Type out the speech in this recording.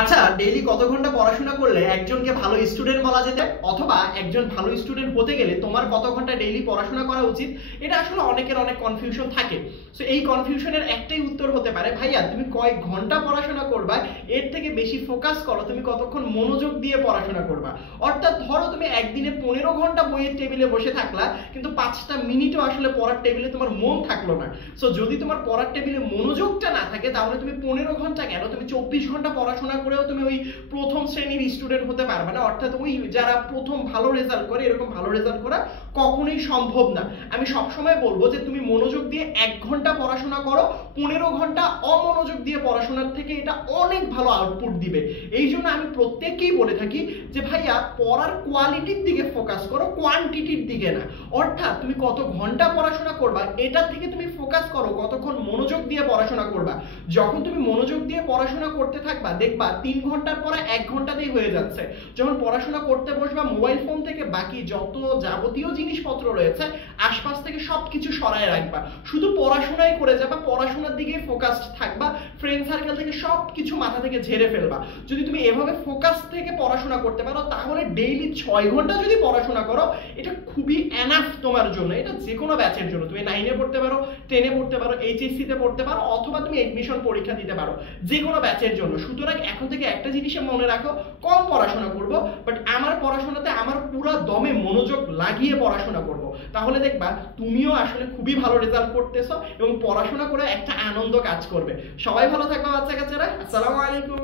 আচ্ছা, ডেইলি কত ঘন্টা পড়াশোনা করলে একজনকে ভালো স্টুডেন্ট বলা যেতে, অথবা একজন ভালো স্টুডেন্ট হতে গেলে তোমার কত ঘন্টা ডেইলি পড়াশোনা করা উচিত? এটা আসলে অনেকের অনেক কনফিউশন থাকে। সো এই কনফিউশনের একটাই উত্তর হতে পারে, ভাইয়া তুমি কয় ঘন্টা পড়াশোনা করবা এর থেকে বেশি ফোকাস করো তুমি কতক্ষণ মনোযোগ দিয়ে পড়াশোনা করবা। অর্থাৎ ধরো তুমি একদিনে 15 ঘন্টা বইয়ের টেবিলে বসে থাকলা, কিন্তু 5টা মিনিটও আসলে পড়ার টেবিলে তোমার মন থাকলো না। সো যদি তোমার পড়ার টেবিলে মনোযোগটা না থাকে, তাহলে তুমি 15 ঘন্টা কেন, তুমি 24 ঘন্টা পড়াশোনা করেও তুমি ওই প্রথম শ্রেণীর স্টুডেন্ট হতে পারবে না। অর্থাৎ ওই যারা প্রথম ভালো রেজাল্ট করে, এরকম ভালো রেজাল্ট করা কখনোই সম্ভব না। আমি সবসময় বলবো যে তুমি মনোযোগ দিয়ে 1 ঘন্টা পড়াশোনা করো, 15 ঘন্টা অমনোযোগ দিয়ে পড়াশোনার থেকে এটা অনেক ভালো আউটপুট দিবে। এই জন্য আমি প্রত্যেককেই বলে থাকি যে ভাইয়া পড়ার কোয়ালিটির দিকে ফোকাস করো, কোয়ান্টিটির দিকে না। অর্থাৎ তুমি কত ঘন্টা পড়াশোনা করবা এটার থেকে তুমি ফোকাস করো কতক্ষণ মনোযোগ দিয়ে পড়াশোনা করবা। যখন তুমি মনোযোগ দিয়ে পড়াশোনা করতে থাকবা, দেখবা 3 ঘন্টার পরে 1 ঘন্টাতেই হয়ে যাচ্ছে। যখন পড়াশোনা করতে বসবা, মোবাইল ফোন থেকে বাকি যত যাবতীয় জিনিসপত্র রয়েছে আশপাশ থেকে সবকিছু সরায় রাখবা, শুধু পড়াশোনাই করে যাবা, পড়াশোনার দিকে ফোকাসড থাকবা, ফ্রেন্ড সার্কেল থেকে সবকিছু মাথা থেকে ঝেড়ে ফেলবা। যদি তুমি এভাবে ফোকাস থেকে পড়াশোনা করতে পারো, তাহলে ডেইলি 6 ঘন্টা যদি পড়াশোনা করো, এটা খুবই এনাফ তোমার জন্য। এটা যে কোনো ব্যাচের জন্য, তুমি 9-এ পড়তে পারো, 10-এ পড়তে পারো, এইচএসসি তে পড়তে পারো, অথবা তুমি এডমিশন পরীক্ষা দিতে পারো, যে কোনো ব্যাচের জন্য। সুতরাং এখন থেকে একটা জিনিসে মনে রাখো, কম পড়াশোনা করব, বাট আমার পড়াশোনাতে আমার পুরো দমে মনোযোগ লাগিয়ে পড়াশোনা করব। তাহলে দেখবা তুমিও আসলে খুবই ভালো রেজাল্ট করতেছো এবং পড়াশোনা করে একটা আনন্দ কাজ করবে। সবাই ভালো থাকবে বাচ্চা কাচ্চারা। আসসালামু আলাইকুম।